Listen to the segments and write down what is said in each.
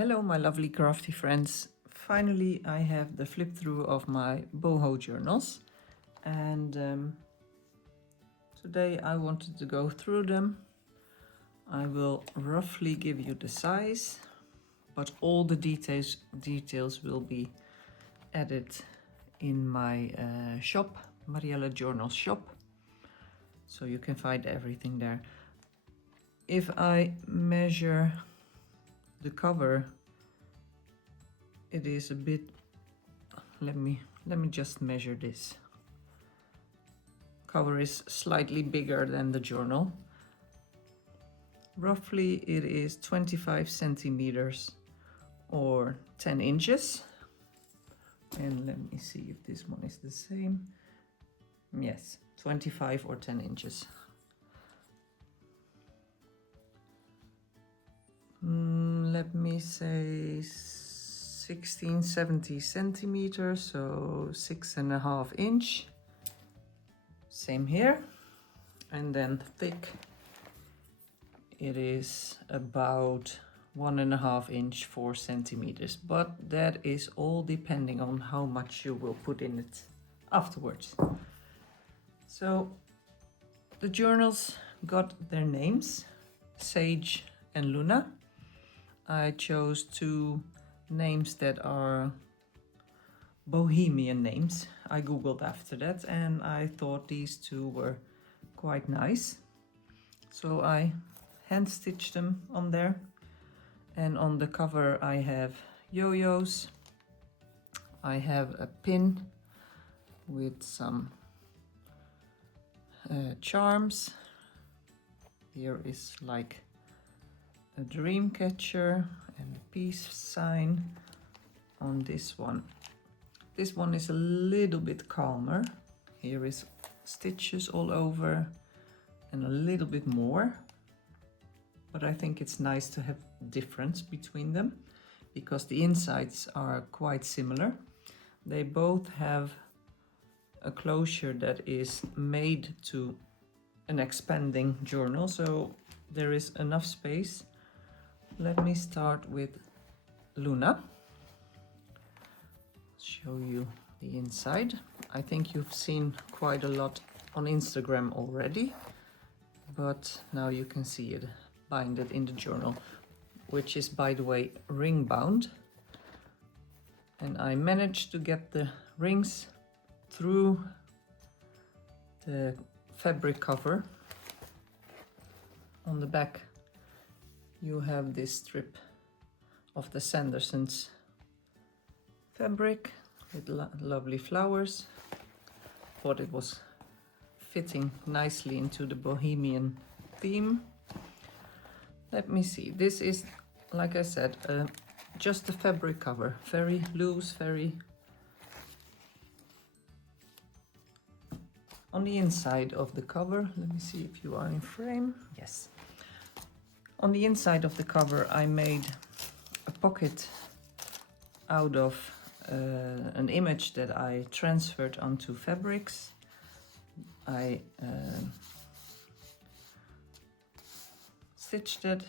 Hello my lovely crafty friends. Finally I have the flip through of my Boho Journals and today I wanted to go through them. I will roughly give you the size, but all the details will be added in my shop, Marielle Journals shop, so you can find everything there. If I measure the cover, it is a bit, let me just measure this. Cover is slightly bigger than the journal. Roughly it is 25 centimeters or 10 inches. And let me see if this one is the same. Yes, 25 or 10 inches. Let me say 1670 centimeters, so 6.5 inch. Same here. And then thick, it is about 1.5 inch, 4 centimeters, but that is all depending on how much you will put in it afterwards. So the journals got their names, Sage and Luna. I chose two names that are bohemian names. I googled after that and I thought these two were quite nice, so I hand stitched them on there. And on the cover I have yo-yos, I have a pin with some charms. Here is like a dream catcher and a peace sign. On this one is a little bit calmer. Here is stitches all over and a little bit more, but I think it's nice to have difference between them because the insides are quite similar. They both have a closure that is made to an expanding journal, so there is enough space. Let me start with Luna. Show you the inside. I think you've seen quite a lot on Instagram already, but now you can see it binded in the journal, which is, by the way, ring bound. And I managed to get the rings through the fabric cover. On the back you have this strip of the Sanderson's fabric with lovely flowers. Thought it was fitting nicely into the bohemian theme. Let me see, this is, like I said, just a fabric cover, very loose, very... On the inside of the cover, let me see if you are in frame. Yes. On the inside of the cover I made a pocket out of an image that I transferred onto fabrics. I stitched it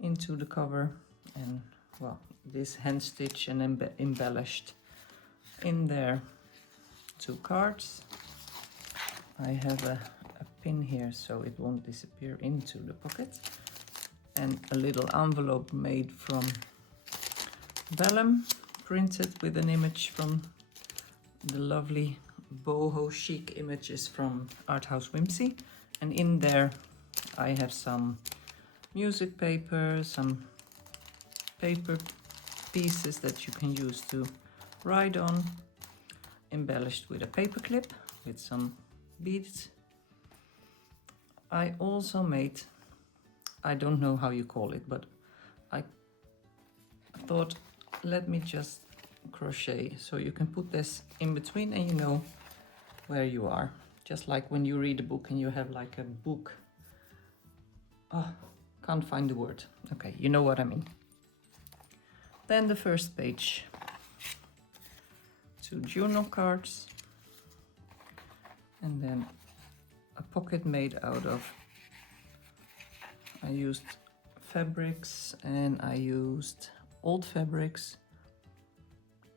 into the cover and, well, this hand stitch and embellished in there 2 cards. I have a pin here so it won't disappear into the pocket, and a little envelope made from vellum, printed with an image from the lovely boho chic images from Art House Whimsy. And in there I have some music paper, some paper pieces that you can use to write on, embellished with a paper clip with some beads. I also made, I don't know how you call it, but I thought, let me just crochet, so you can put this in between and you know where you are. Just like when you read a book and you have like a book. Oh, can't find the word. Okay, you know what I mean. Then the first page. 2 journal cards. And then a pocket made out of, I used fabrics, and I used old fabrics,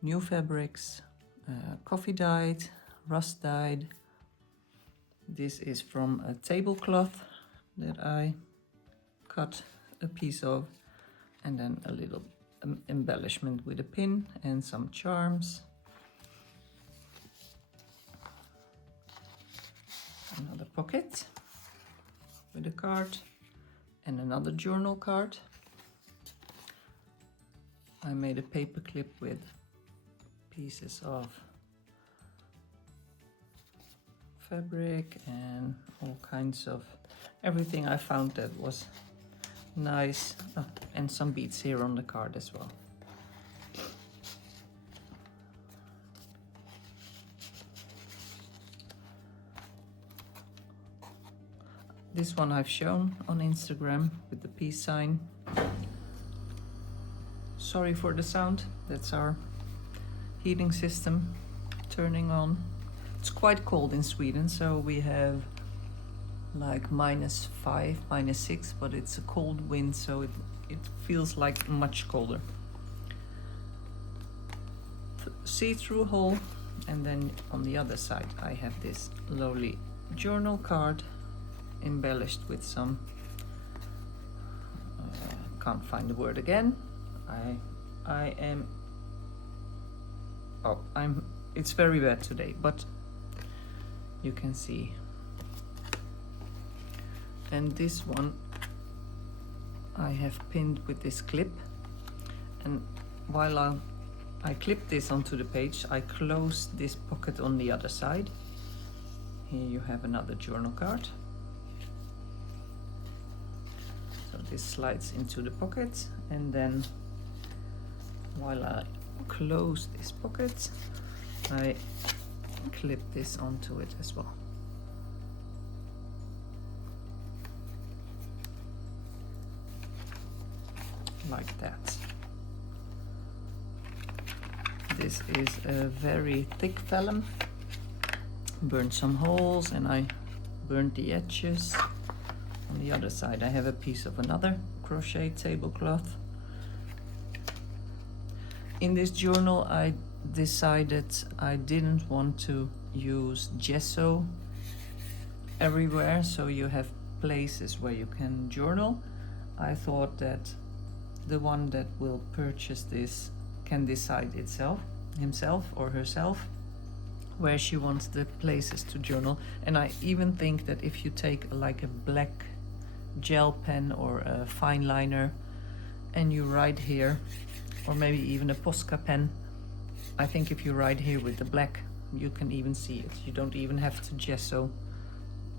new fabrics, coffee dyed, rust dyed. This is from a tablecloth that I cut a piece of, and then a little embellishment with a pin and some charms. Another pocket with a card and another journal card. I made a paper clip with pieces of fabric and all kinds of everything I found that was nice. Oh, and some beads here on the card as well. This one I've shown on Instagram with the peace sign. Sorry for the sound, that's our heating system turning on. It's quite cold in Sweden, so we have like -5, -6, but it's a cold wind, so it feels like much colder. See-through hole, and then on the other side I have this lovely journal card embellished with some can't find the word again. It's very bad today, but you can see. And this one I have pinned with this clip, and while I clip this onto the page, I close this pocket on the other side. Here you have another journal card. So this slides into the pocket, and then while I close this pocket, I clip this onto it as well. Like that. This is a very thick vellum. Burned some holes, and I burned the edges. On the other side I have a piece of another crochet tablecloth. In this journal I decided I didn't want to use gesso everywhere, so you have places where you can journal. I thought that the one that will purchase this can decide himself or herself, where she wants the places to journal. And I even think that if you take like a black gel pen or a fine liner and you write here, or maybe even a Posca pen, I think if you write here with the black, you can even see it. You don't even have to gesso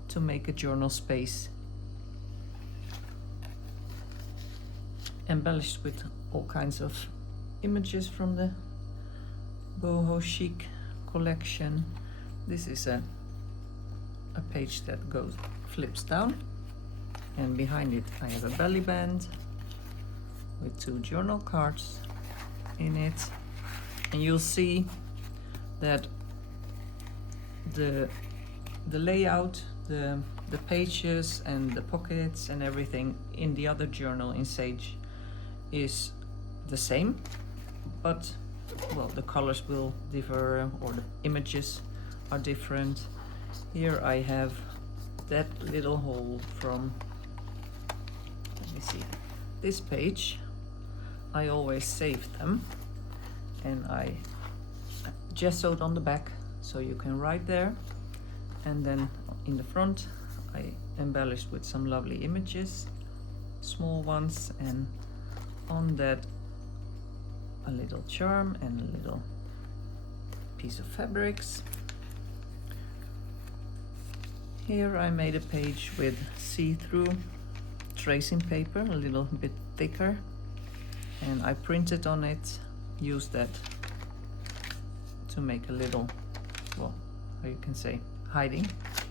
to make a journal space. Embellished with all kinds of images from the Boho Chic collection. This is a page that flips down, and behind it I have a belly band with 2 journal cards in it, and you'll see that the layout, the pages and the pockets and everything in the other journal in Sage is the same, but well, the colors will differ, or the images are different. Here I have that little hole from, let me see, this page. I always save them, and I gessoed on the back so you can write there, and then in the front I embellished with some lovely images, small ones, and on that a little charm and a little piece of fabrics. Here I made a page with see-through tracing paper, a little bit thicker, and I printed on it, used that to make a little, well, how you can say, hiding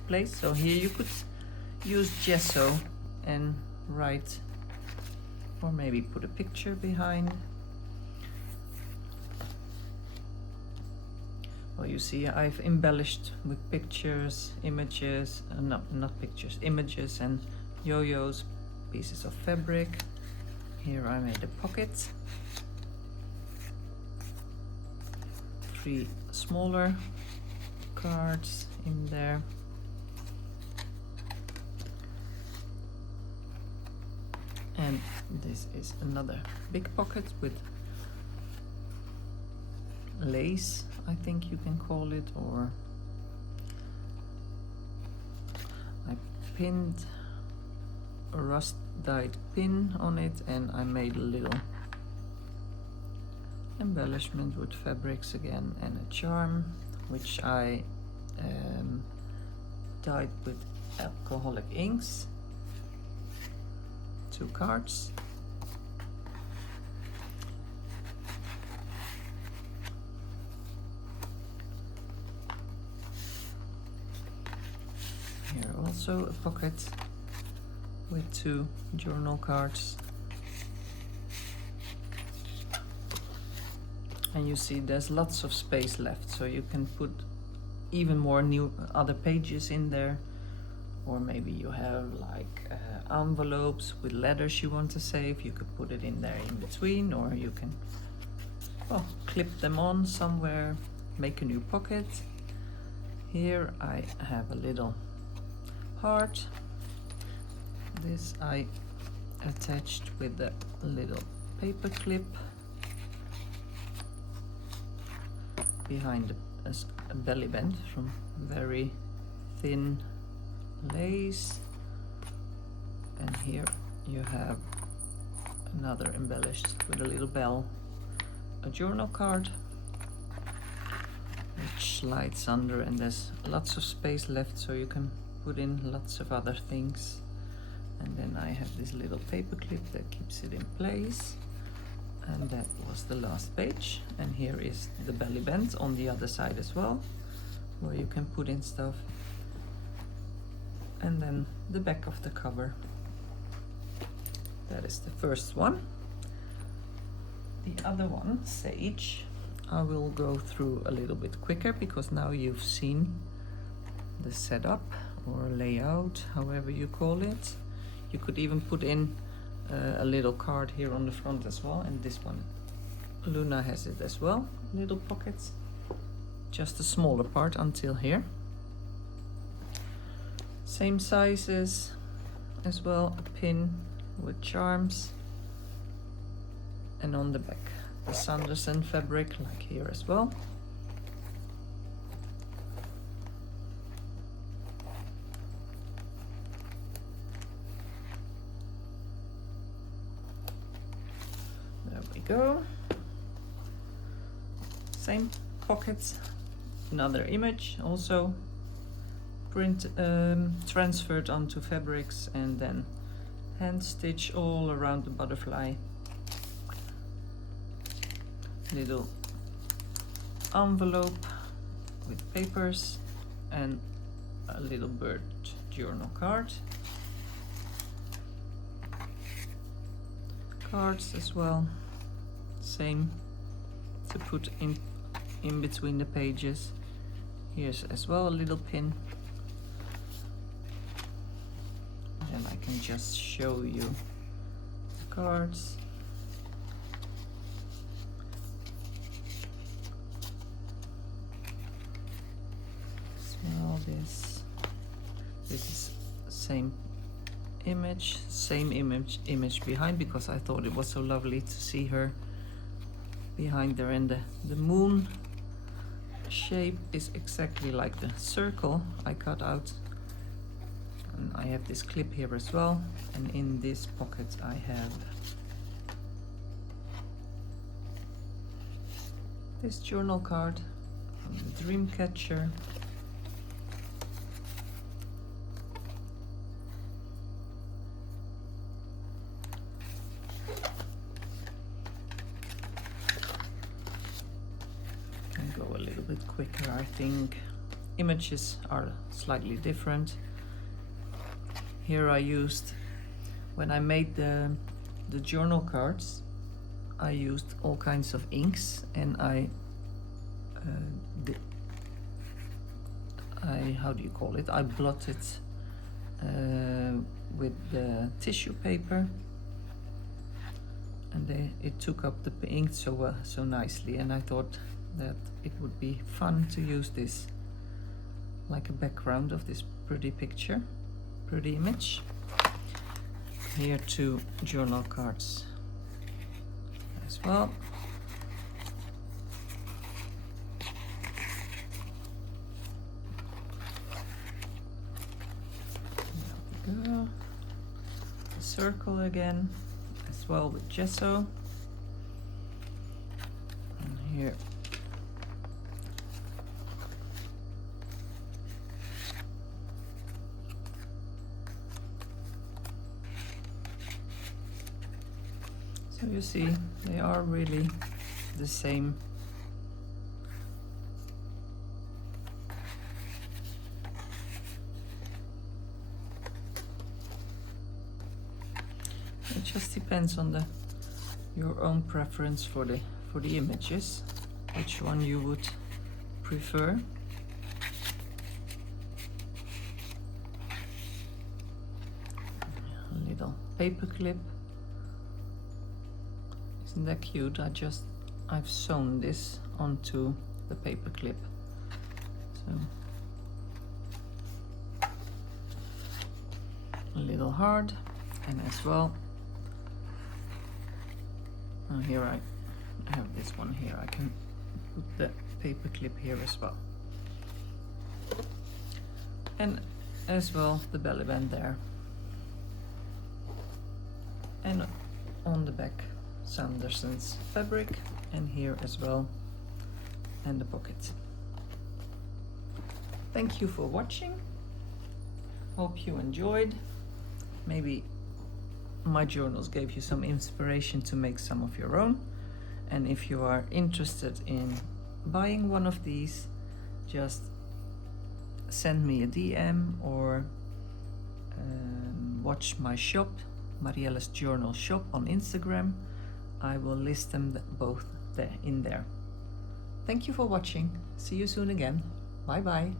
place. So here you could use gesso and write, or maybe put a picture behind. Well, you see I've embellished with pictures, images, not pictures, images and yo-yos, pieces of fabric. Here I made a pocket, 3 smaller cards in there. And this is another big pocket with lace, I think you can call it, or I pinned a rust dyed pin on it, and I made a little embellishment with fabrics again and a charm, which I dyed with alcoholic inks. 2 cards. Here also a pocket with 2 journal cards. And you see there's lots of space left, so you can put even more new other pages in there. Or maybe you have like envelopes with letters you want to save. You could put it in there in between, or you can, well, clip them on somewhere, make a new pocket. Here I have a little heart. This I attached with a little paper clip behind a belly band from very thin lace. And here you have another embellished with a little bell, a journal card which slides under, and there's lots of space left, so you can put in lots of other things. And then I have this little paper clip that keeps it in place. And that was the last page. And here is the belly band on the other side as well, where you can put in stuff. And then the back of the cover. That is the first one. The other one, Sage, I will go through a little bit quicker, because now you've seen the setup or layout, however you call it. You could even put in a little card here on the front as well, and this one, Luna has it as well, little pockets, just a smaller part until here. Same sizes as well, a pin with charms, and on the back the Sanderson fabric, like here as well. There we go. Same pockets, another image also transferred onto fabrics, and then hand stitch all around the butterfly. Little envelope with papers and a little bird journal card. Cards as well, same, to put in between the pages. Here's as well a little pin. And I can just show you the cards. Smell this. This is same image behind, because I thought it was so lovely to see her behind there, and the moon shape is exactly like the circle I cut out. And I have this clip here as well, and in this pocket I have this journal card from the Dreamcatcher. And go a little bit quicker, I think. Images are slightly different. Here I used, when I made the journal cards, I used all kinds of inks, and I how do you call it? I blotted with the tissue paper and it took up the ink so nicely, and I thought that it would be fun to use this like a background of this pretty picture, pretty image. Here 2 journal cards as well. There we go. The circle again, as well with gesso. And here so you see, they are really the same. It just depends on your own preference for the images, which one you would prefer. A little paper clip. Isn't that cute? I've sewn this onto the paper clip. So a little hard, and as well, here I have this one here. I can put the paper clip here as well. And as well the belly band there. And on the back, Sanderson's fabric, and here as well, and the pocket. Thank you for watching. Hope you enjoyed. Maybe my journals gave you some inspiration to make some of your own. And if you are interested in buying one of these, just send me a DM or watch my shop, Mariella's Journal shop on Instagram. I will list them both in there. Thank you for watching. See you soon again. Bye bye.